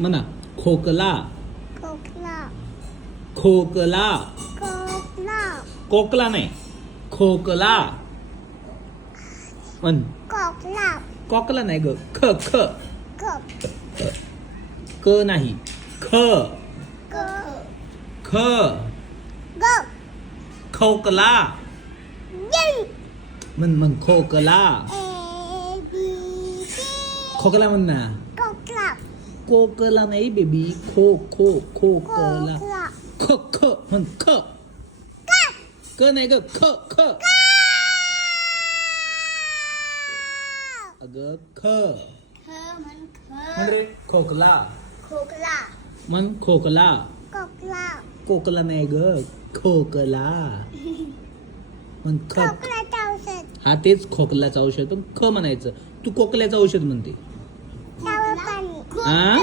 म्हणा खोकला खोकला खोकला खोकला कोकला नाही खोकला म्हण खोकला कोकला नाही ग ख ख कप क नाही ख क ख ग खोकला य म्हण खोकला ए बी सी खोकला म्हण ना खोकला कोकला नाही बेबी खोकला खोकला ख ख म्हण ख क नाही ग ख ख अगं ख ख म्हण म्हण रे खोकला खोकला म्हण खोकला खोकला कोकला नाही ग खोकला म्हण ख खोकल्याचं औषध हा तेच खोकल्याचं औषध पण ख म्हणायचं तू कोकल्याचं औषध म्हणते त्यावर पाणी हा